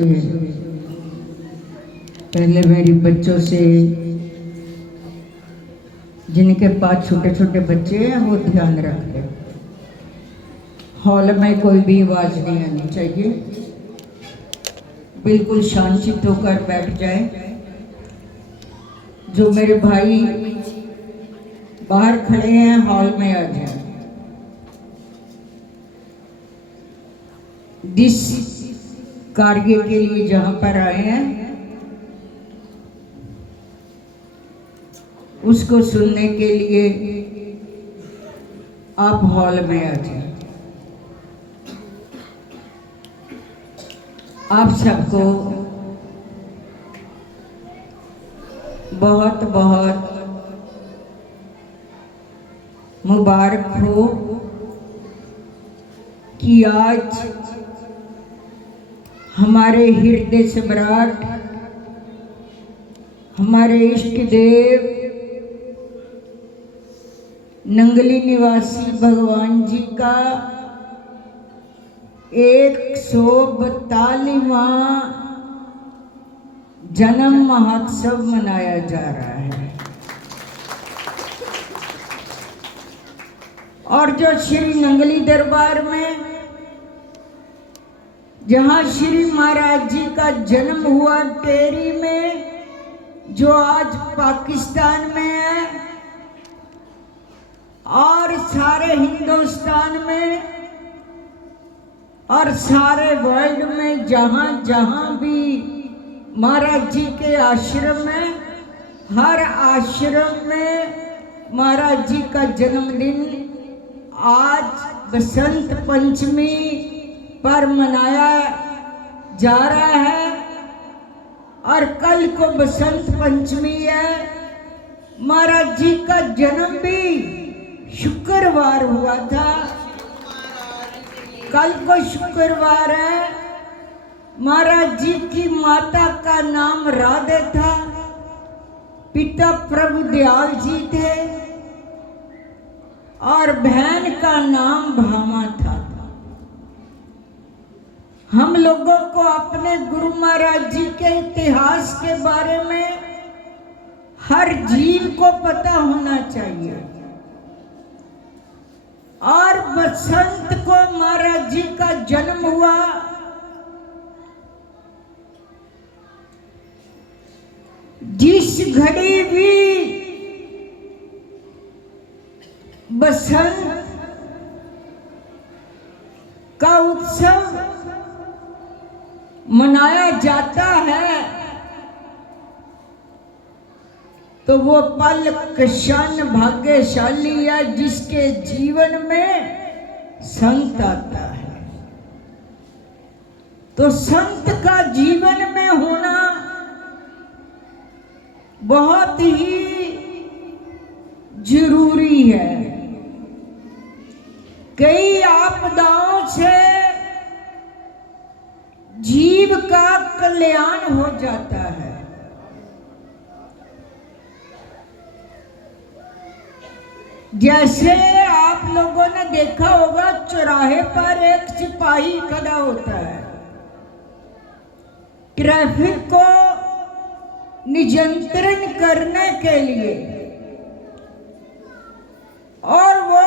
से पहले मेरी बच्चों से, जिनके पास छोटे छोटे बच्चे हैं वो ध्यान रख ले। हॉल में कोई भी आवाज़ नहीं आनी चाहिए, बिल्कुल शांत होकर बैठ जाए। जो मेरे भाई बाहर खड़े हैं हॉल में आ जाए। जिस कार्य के लिए जहां पर आए हैं उसको सुनने के लिए आप हॉल में आ जाए। आप सबको बहुत बहुत मुबारक हो कि आज हमारे हृदय सम्राट, हमारे इष्ट देव नंगली निवासी भगवान जी का 142वां जन्म महोत्सव मनाया जा रहा है। और जो श्री नंगली दरबार में, जहाँ श्री महाराज जी का जन्म हुआ टेरी में, जो आज पाकिस्तान में है, और सारे हिंदुस्तान में और सारे वर्ल्ड में जहाँ जहाँ भी महाराज जी के आश्रम है, हर आश्रम में महाराज जी का जन्मदिन आज बसंत पंचमी पर मनाया जा रहा है। और कल को बसंत पंचमी है। महाराज जी का जन्म भी शुक्रवार हुआ था, कल को शुक्रवार है। महाराज जी की माता का नाम राधे था, पिता प्रभु दयाल जी थे और बहन का नाम भामा था। हम लोगों को अपने गुरु महाराज जी के इतिहास के बारे में हर जीव को पता होना चाहिए। और बसंत को महाराज जी का जन्म हुआ। जिस घड़ी भी बसंत का उत्सव मनाया जाता है तो वो पल क्षण भाग्यशाली है जिसके जीवन में संत आता है। तो संत का जीवन में होना बहुत ही जरूरी है। कई आपदाओं से जीव का कल्याण हो जाता है। जैसे आप लोगों ने देखा होगा, चौराहे पर एक सिपाही खड़ा होता है ट्रैफिक को नियंत्रण करने के लिए, और वो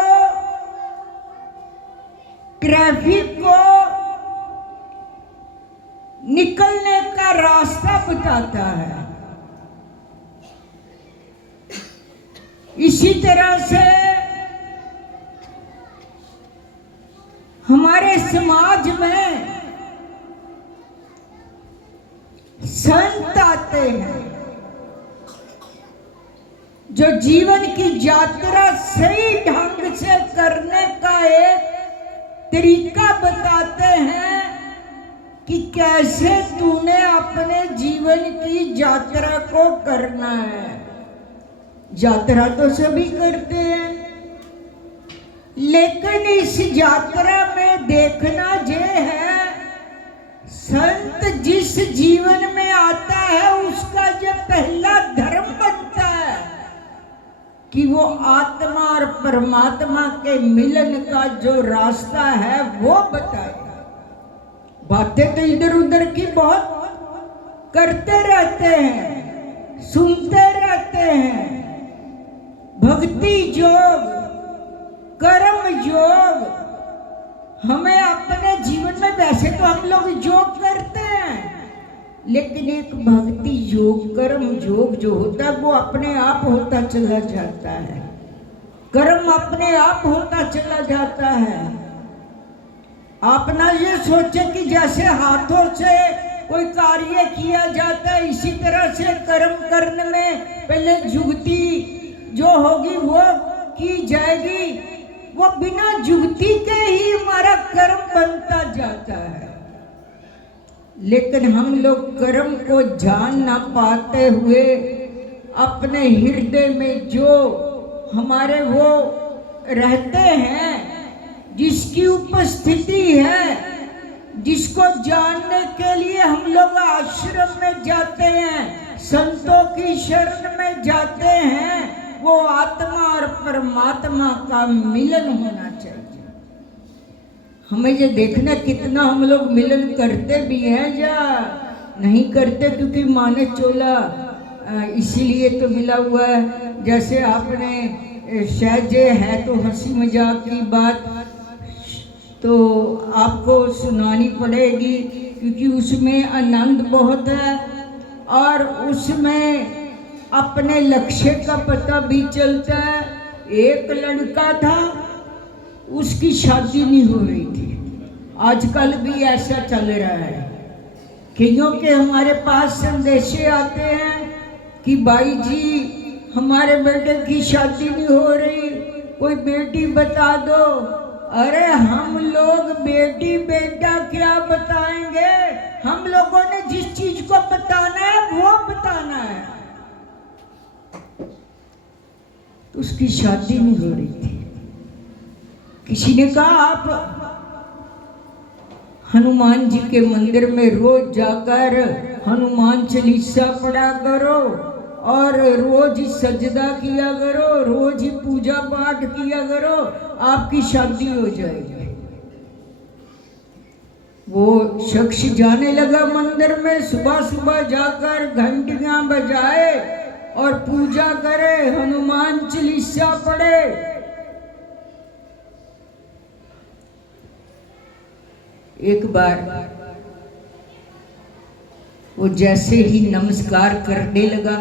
ट्रैफिक को निकलने का रास्ता बताता है। इसी तरह से हमारे समाज में संत आते हैं जो जीवन की यात्रा सही ढंग से करने का एक तरीका बताते हैं कि कैसे तूने अपने जीवन की यात्रा को करना है। यात्रा तो सभी करते हैं, लेकिन इस यात्रा में देखना ये है, संत जिस जीवन में आता है उसका ये पहला धर्म बनता है कि वो आत्मा और परमात्मा के मिलन का जो रास्ता है वो बताए। बातें तो इधर उधर की बहुत करते रहते हैं, सुनते रहते हैं। भक्ति योग, कर्म योग, हमें अपने जीवन में वैसे तो हम लोग योग करते हैं, लेकिन एक भक्ति योग, कर्म योग जो होता है वो अपने आप होता चला जाता है। कर्म अपने आप होता चला जाता है। आप ना ये सोचे कि जैसे हाथों से कोई कार्य किया जाता है, इसी तरह से कर्म करने में पहले जुगती जो होगी वो की जाएगी। वो बिना जुगती के ही हमारा कर्म बनता जाता है। लेकिन हम लोग कर्म को जान ना पाते हुए अपने हृदय में जो हमारे वो रहते हैं, जिसकी उपस्थिति है, जिसको जानने के लिए हम लोग आश्रम में जाते हैं, संतों की शरण में जाते हैं, वो आत्मा और परमात्मा का मिलन होना चाहिए। हमें ये देखना कितना हम लोग मिलन करते भी हैं या नहीं करते, क्योंकि माने चोला इसीलिए तो मिला हुआ है। जैसे आपने शायद ये है तो हंसी मजाक की बात तो आपको सुनानी पड़ेगी, क्योंकि उसमें आनंद बहुत है और उसमें अपने लक्ष्य का पता भी चलता है। एक लड़का था, उसकी शादी नहीं हो रही थी। आजकल भी ऐसा चल रहा है, क्योंकि हमारे पास संदेशे आते हैं कि भाई जी हमारे बेटे की शादी नहीं हो रही, कोई बेटी बता दो। अरे हम लोग बेटी बेटा क्या बताएंगे, हम लोगों ने जिस चीज को बताना है वो बताना है। तो उसकी शादी नहीं हो रही थी। किसी ने कहा आप हनुमान जी के मंदिर में रोज जाकर हनुमान चालीसा पढ़ा करो और रोज ही सजदा किया करो, रोज ही पूजा पाठ किया करो, आपकी शादी हो जाएगी। वो शख्स जाने लगा मंदिर में, सुबह सुबह जाकर घंटियां बजाए और पूजा करे, हनुमान चालीसा पढ़े। एक बार वो जैसे ही नमस्कार करने लगा,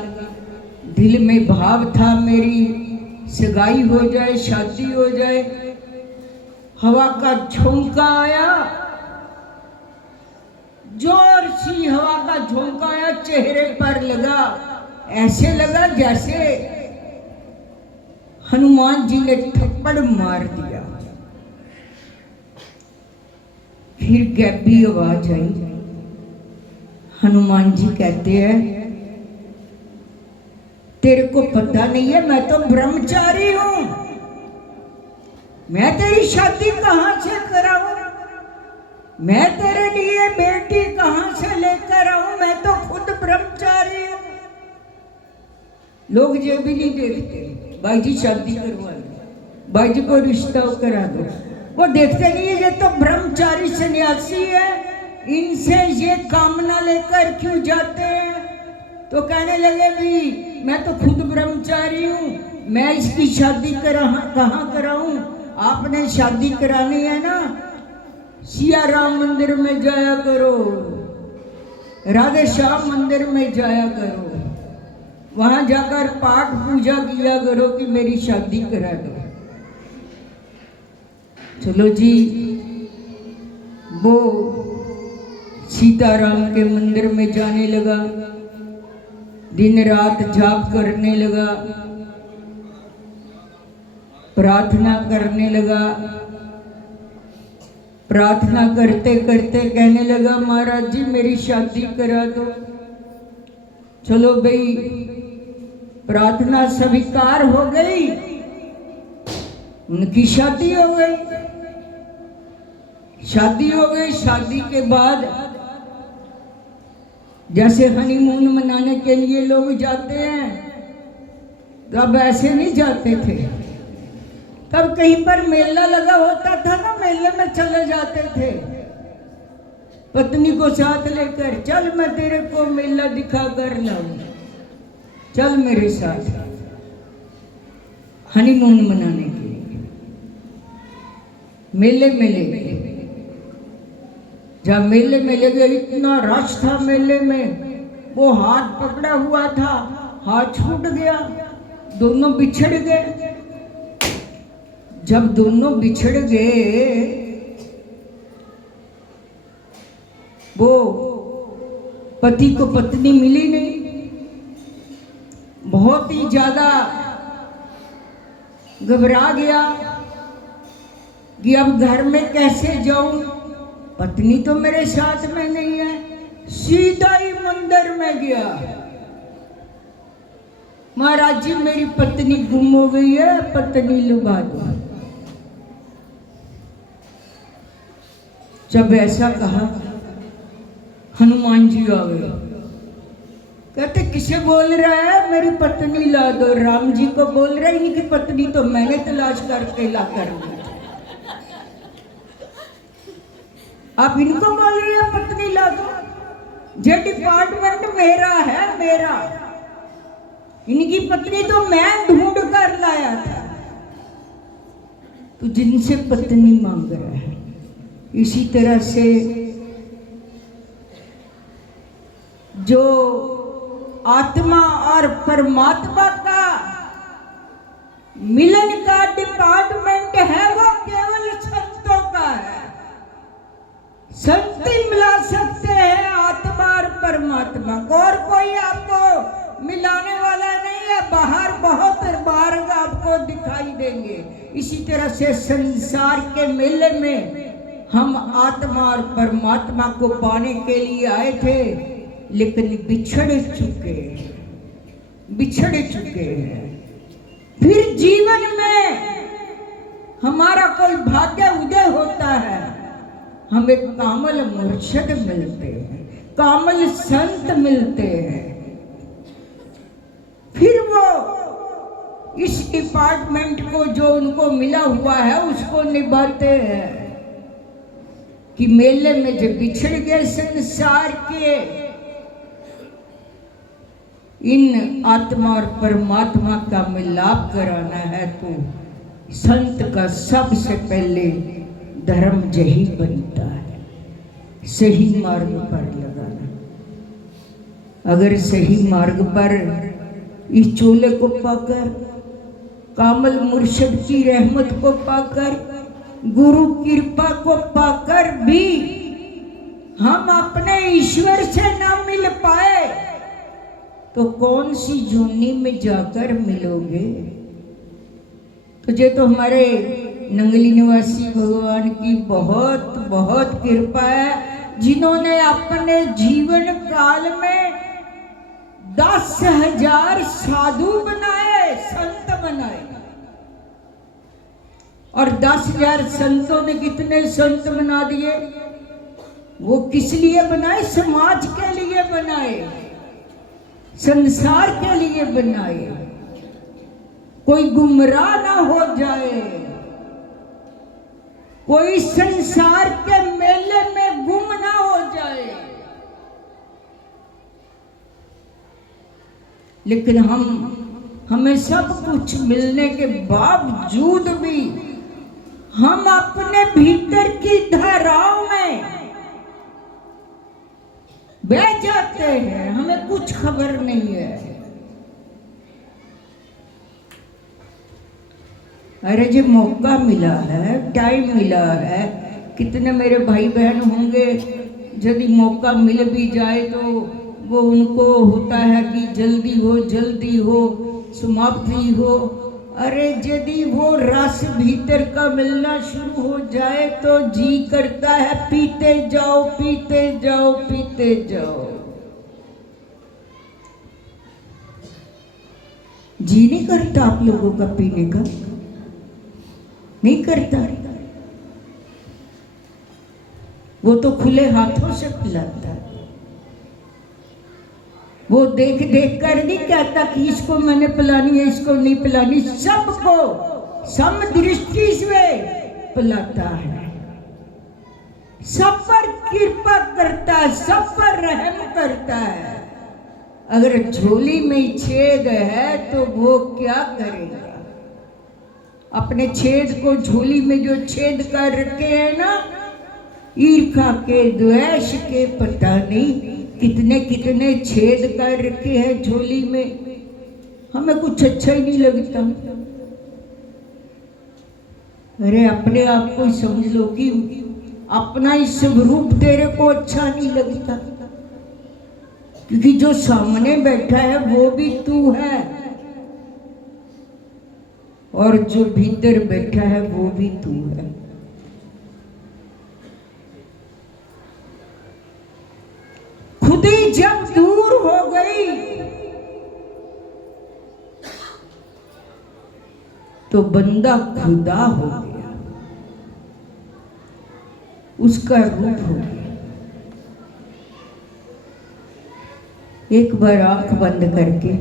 दिल में भाव था मेरी सगाई हो जाए, शादी हो जाए। हवा का झोंका आया, जोर सी हवा का झोंका आया, चेहरे पर लगा। ऐसे लगा जैसे हनुमान जी ने थप्पड़ मार दिया। फिर गैबी आवाज आई। हनुमान जी कहते हैं तेरे को पता नहीं है मैं तो ब्रह्मचारी हूं, मैं तेरी शादी कहां से कराऊं, मैं तेरे लिए बेटी कहां से लेकर आऊं, मैं तो खुद ब्रह्मचारी हूं। लोग ये भी नहीं देखते भाई जी शादी करवा दो, भाई जी को रिश्ता करा दो। वो देखते नहीं है ये तो ब्रह्मचारी सन्यासी है, इनसे ये कामना लेकर क्यों जाते हैं। तो कहने लगे भी मैं तो खुद ब्रह्मचारी हूँ, मैं इसकी शादी कहाँ कराऊं। आपने शादी करानी है ना, सिया राम मंदिर में जाया करो, राधे श्याम मंदिर में जाया करो, वहां जाकर पाठ पूजा किया करो कि मेरी शादी करा दो। चलो जी, वो सीताराम के मंदिर में जाने लगा, दिन रात जाप करने लगा, प्रार्थना करने लगा। प्रार्थना करते करते कहने लगा महाराज जी मेरी शादी करा दो। चलो भाई, प्रार्थना स्वीकार हो गई, उनकी शादी हो गई। शादी हो गई, शादी के बाद जैसे हनीमून मनाने के लिए लोग जाते हैं, तब ऐसे नहीं जाते थे। तब कहीं पर मेला लगा होता था ना, मेले में चले जाते थे। पत्नी को साथ लेकर, चल मैं तेरे को मेला दिखा कर लाऊं, चल मेरे साथ हनीमून मनाने के लिए मेले में ले गए। जब मेले में ले गए, इतना रश था मेले में, वो हाथ पकड़ा हुआ था, हाथ छूट गया, दोनों बिछड़ गए। जब दोनों बिछड़ गए, वो पति को पत्नी मिली नहीं, बहुत ही ज्यादा घबरा गया कि अब घर में कैसे जाऊं, पत्नी तो मेरे साथ में नहीं है। सीधा ही मंदिर में गया, महाराज जी मेरी पत्नी गुम हो गई है, पत्नी लुभा दो। जब ऐसा कहा, हनुमान जी आ गए, कहते किसे बोल रहा है, मेरी पत्नी ला दो। राम जी को बोल रहे हैं कि पत्नी तो मैंने तलाश करके ला कर दी, आप इनको बोल रहे हैं पत्नी ला दो। ये डिपार्टमेंट मेरा है, मेरा, इनकी पत्नी तो मैं ढूंढ कर लाया था। तो जिनसे पत्नी मांग रहा है, इसी तरह से जो आत्मा और परमात्मा का मिलन का डिपार्टमेंट है, वो केवल संतों का है। संत ही मिला सकते हैं आत्मा और परमात्मा को, और कोई आपको मिलाने वाला नहीं है। बाहर बहुत मार्ग आपको दिखाई देंगे। इसी तरह से संसार के मेले में हम आत्मा और परमात्मा को पाने के लिए आए थे, लेकिन बिछड़ चुके हैं। फिर जीवन में हमारा कोई भाग्य उदय होता है, हमें कामल मुर्शद मिलते हैं, कामल संत मिलते हैं। फिर वो इस डिपार्टमेंट को जो उनको मिला हुआ है उसको निभाते हैं। कि मेले में जब बिछड़ गए संसार के, इन आत्मा और परमात्मा का मिलाप कराना है तो संत का सबसे पहले धर्म यही बनता है, सही मार्ग पर लगाना। अगर सही मार्ग पर इस चोले को पाकर, कामल मुर्शिद की रहमत को पाकर, गुरु कृपा को पाकर भी हम अपने ईश्वर से ना मिल पाए तो कौन सी जूनी में जाकर मिलोगे। तो ये तो हमारे नंगली निवासी भगवान की बहुत बहुत कृपा है, जिन्होंने अपने जीवन काल में 10,000 साधु बनाए, संत बनाए। और 10,000 संतों ने कितने संत बना दिए? वो किस लिए बनाए? समाज के लिए बनाए, संसार के लिए बनाए, कोई गुमराह ना हो जाए, कोई संसार के मेले में गुम ना हो जाए। लेकिन हमें सब कुछ मिलने के बावजूद भी हम अपने भीतर की धाराओं में बह जाते हैं, हमें कुछ खबर नहीं है। अरे जो मौका मिला है, टाइम मिला है, कितने मेरे भाई बहन होंगे यदि मौका मिल भी जाए तो वो उनको होता है कि जल्दी हो, समाप्ति हो। अरे यदि वो रस भीतर का मिलना शुरू हो जाए तो जी करता है पीते जाओ, पीते जाओ, पीते जाओ। जी नहीं करता आप लोगों का पीने का? नहीं करता। वो तो खुले हाथों से पिलाता है। वो देख देख कर नहीं कहता कि इसको मैंने पिलानी है, इसको नहीं पिलानी, सबको सम दृष्टि से पिलाता है। सब पर कृपा करता है, सब पर रहम करता है। अगर झोली में छेद है तो वो क्या करेगा? अपने छेद को, झोली में जो छेद कर रखे हैं ना, ईर्ष्या के, द्वेष के, पता नहीं कितने कितने छेद कर रखे हैं झोली में। हमें कुछ अच्छा ही नहीं लगता। अरे अपने आप को समझ लो कि अपना ही स्वरूप तेरे को अच्छा नहीं लगता, क्योंकि जो सामने बैठा है वो भी तू है, और जो भीतर बैठा है वो भी तू है। खुदी जब दूर हो गई तो बंदा खुदा हो गया, उसका रूप हो गया। एक बार आंख बंद करके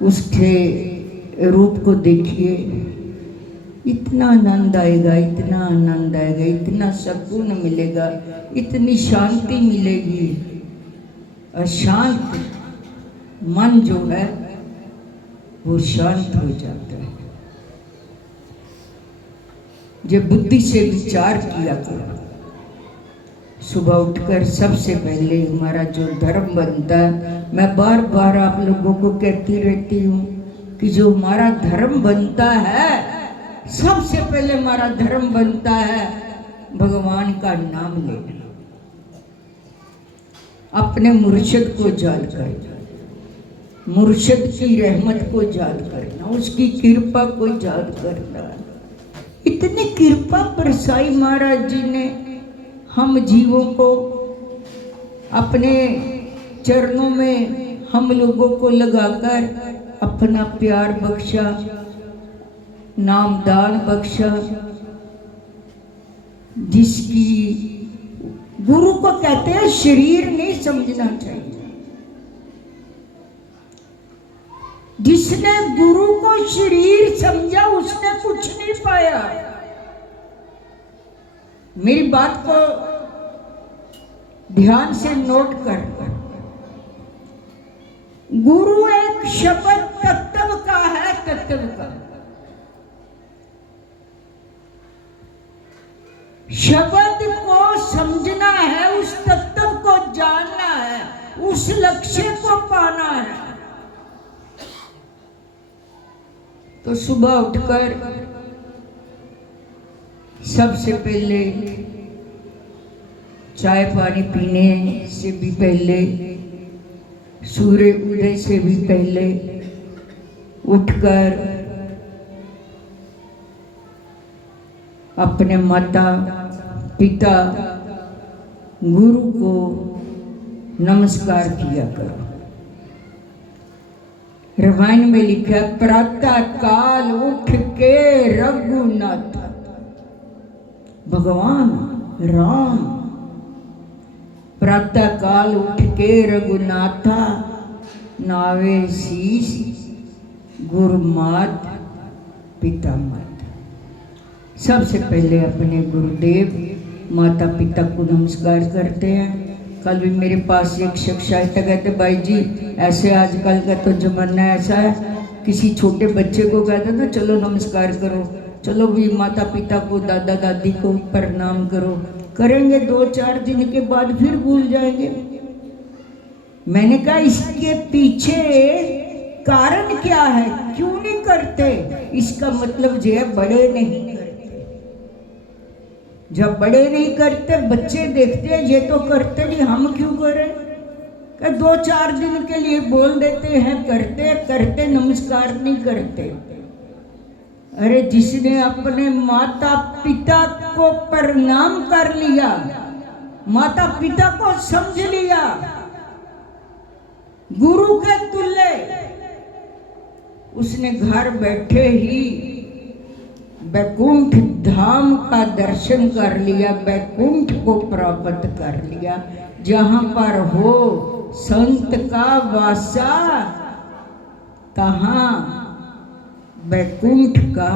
उसके रूप को देखिए, इतना आनंद आएगा, इतना आनंद आएगा, इतना सुकून मिलेगा, इतनी शांति मिलेगी। अशांत मन जो है वो शांत हो जाता है। जब बुद्धि से विचार किया करो, सुबह उठकर सबसे पहले हमारा जो धर्म बनता है, मैं बार बार आप लोगों को कहती रहती हूँ कि जो हमारा धर्म बनता है, सबसे पहले हमारा धर्म बनता है भगवान का नाम लेना, अपने मुर्शिद को याद करना, मुर्शिद की रहमत को याद करना, उसकी कृपा को याद करना। इतनी कृपा बरसाई महाराज जी ने हम जीवों को, अपने चरणों में हम लोगों को लगाकर अपना प्यार बख्शा, नामदान बख्शा, जिसकी गुरु को कहते हैं शरीर नहीं समझना चाहिए। जिसने गुरु को शरीर समझा उसने कुछ नहीं पाया। मेरी बात को ध्यान से नोट कर। गुरु एक शब्द तत्व का है, तत्व का शब्द को समझना है, उस तत्व को जानना है, उस लक्ष्य को पाना है। तो सुबह उठकर सबसे पहले चाय पानी पीने से भी पहले, सूर्य उदय से भी पहले उठकर अपने माता पिता गुरु को नमस्कार किया करो। रामायण में लिखा, प्रातः काल उठ के रघुनाथ, भगवान राम प्रातः काल उठ के रघुनाथा, नावे शीश गुरुमात पिता माता। सबसे पहले अपने गुरुदेव माता पिता को नमस्कार करते हैं। कल भी मेरे पास एक शख्स आए थे, कहते भाई जी ऐसे आजकल का तो जमाना ऐसा है, किसी छोटे बच्चे को कहते ना चलो नमस्कार करो, चलो भी माता पिता को, दादा दादी को प्रणाम करो, करेंगे 2-4 दिन के बाद फिर भूल जाएंगे। मैंने कहा इसके पीछे कारण क्या है, क्यों नहीं करते? इसका मतलब जो है बड़े नहीं करते। जब बड़े नहीं करते, बच्चे देखते हैं ये तो करते नहीं, हम क्यों करें? 2-4 दिन के लिए बोल देते हैं, करते नमस्कार नहीं करते। अरे जिसने अपने माता पिता को प्रणाम कर लिया, माता पिता को समझ लिया गुरु के तुल्य, उसने घर बैठे ही वैकुंठ धाम का दर्शन कर लिया, वैकुंठ को प्राप्त कर लिया। जहां पर हो संत का वासा, तहां वैकुंठ का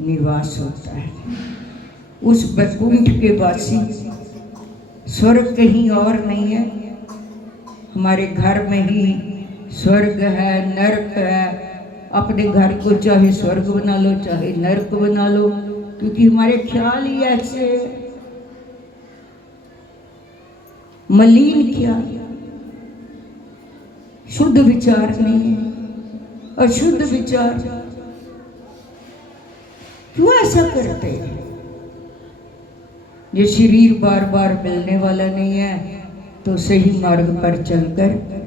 निवास होता है। उस वैकुंठ के वासी। स्वर्ग कहीं और नहीं है, हमारे घर में ही स्वर्ग है, नरक है। अपने घर को चाहे स्वर्ग बना लो चाहे नरक बना लो, क्योंकि हमारे ख्याल ही ऐसे मलिन ख्याल, शुद्ध विचार नहीं है, अशुद्ध विचार। क्यों ऐसा करते हैं? ये शरीर बार बार मिलने वाला नहीं है, तो सही मार्ग पर चलकर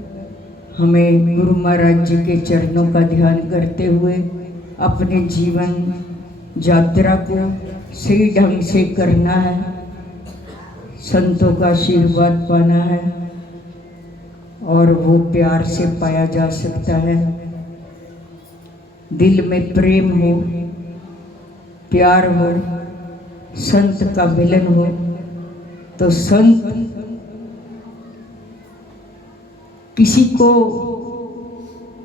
हमें गुरु महाराज जी के चरणों का ध्यान करते हुए अपने जीवन यात्रा को सही ढंग से करना है, संतों का आशीर्वाद पाना है, और वो प्यार से पाया जा सकता है। दिल में प्रेम हो, प्यार हो, संत का मिलन हो, तो संत किसी को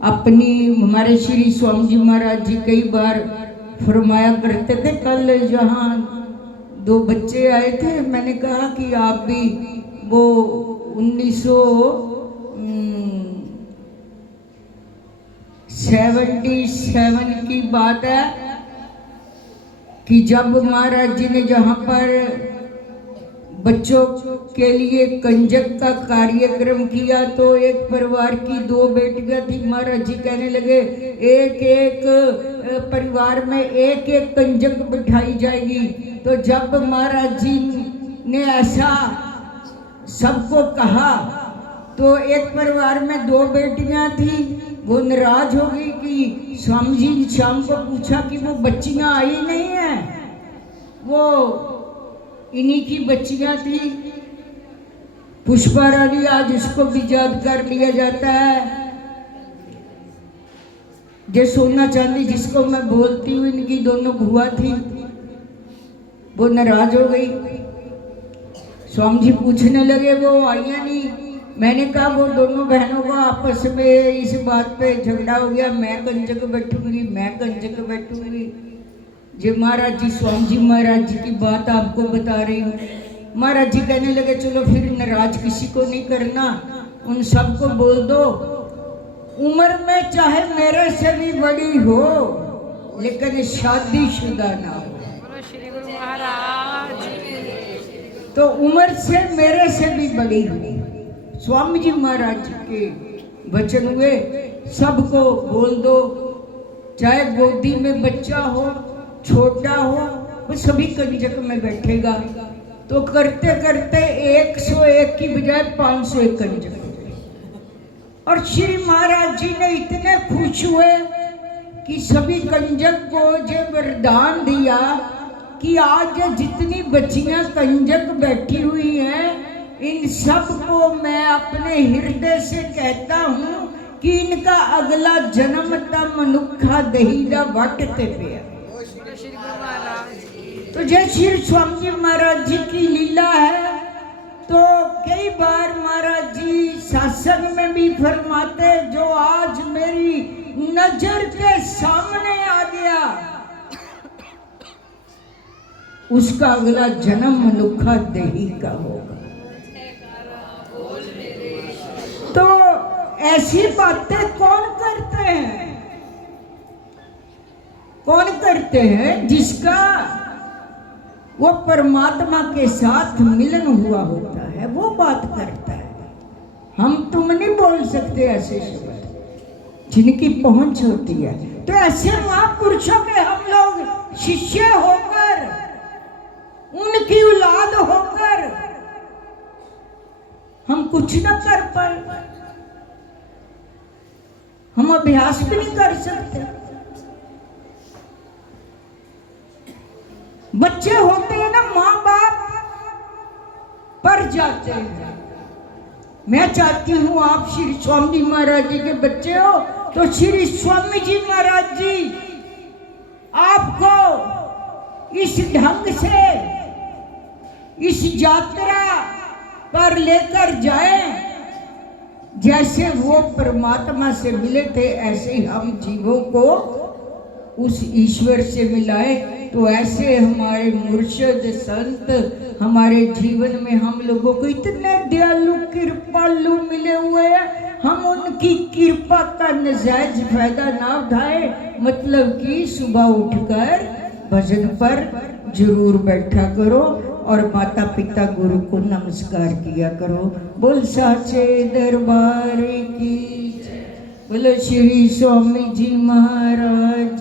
अपनी, हमारे श्री स्वामी जी महाराज जी कई बार फरमाया करते थे। कल यहाँ 2 बच्चे आए थे, मैंने कहा कि आप भी वो 1977 की बात है कि जब महाराज जी ने जहाँ पर बच्चों के लिए कंजक का कार्यक्रम किया, तो एक परिवार की 2 बेटियां थी। महाराज जी कहने लगे एक एक परिवार में एक एक कंजक बिठाई जाएगी। तो जब महाराज जी ने ऐसा सबको कहा, तो एक परिवार में 2 बेटियां थी, वो नाराज हो गई कि स्वामी जी ने शाम को पूछा कि वो बच्चियां आई नहीं है, वो इन्हीं की बच्चियां थी। पुष्पा रानी, आज उसको भी याद कर लिया जाता है। जो सोना चांदी जिसको मैं बोलती हूँ, इनकी दोनों बुआ थी, वो नाराज हो गई। स्वामी जी पूछने लगे वो आई नहीं। मैंने कहा वो दोनों बहनों का आपस में इस बात पे झगड़ा हो गया, मैं कंजक बैठूंगी, मैं कंजक बैठूंगी। जो महाराज जी, स्वामी जी महाराज जी की बात आपको बता रही हूँ। महाराज जी कहने लगे चलो फिर नाराज किसी को नहीं करना, उन सबको बोल दो उम्र में चाहे मेरे से भी बड़ी हो, लेकिन शादीशुदा ना हो। श्री गुरु महाराज तो उम्र से मेरे से भी बड़ी हो। स्वामी जी महाराज जी के वचन हुए, सबको बोल दो, चाहे गोदी में बच्चा हो, छोटा हो, वो सभी कंजक में बैठेगा। तो करते करते 101 की बजाय 501 कंजक हो गए। और श्री महाराज जी ने इतने खुश हुए कि सभी कंजक को जो वरदान दिया कि आज जितनी बच्चियां कंजक बैठी हुई हैं, इन सब को मैं अपने हृदय से कहता हूँ कि इनका अगला जन्म ता मनुखा दही दा वटते पे। तो जय श्री स्वामी जी महाराज जी की लीला है। तो कई बार महाराज जी सत्संग में भी फरमाते, जो आज मेरी नजर के सामने आ गया उसका अगला जन्म मनुखा दही का होगा। तो ऐसी बातें कौन करते हैं? कौन करते हैं? जिसका वो परमात्मा के साथ मिलन हुआ होता है, वो बात करता है। हम तुम नहीं बोल सकते ऐसे शब्द जिनकी पहुंच होती है। तो ऐसे महापुरुषों के हम लोग शिष्य होकर, उनकी औलाद होकर हम कुछ न कर पाए, हम अभ्यास भी नहीं कर सकते। बच्चे होते हैं ना, माँ बाप पर जाते हैं। मैं चाहती हूँ आप श्री स्वामी जी महाराज जी के बच्चे हो, तो श्री स्वामी जी महाराज जी आपको इस ढंग से इस यात्रा पर लेकर जाए, जैसे वो परमात्मा से मिले थे, ऐसे ही हम जीवों को उस ईश्वर से मिलाए। तो ऐसे हमारे मुर्शद संत हमारे जीवन में हम लोगों को इतने दयालु कृपालु मिले हुए हैं, हम उनकी कृपा का नजायज फायदा ना उठाए। मतलब कि सुबह उठकर भजन पर जरूर बैठा करो और माता पिता गुरु को नमस्कार किया करो। बोल साचे दरबार की, बोलो श्री स्वामी जी महाराज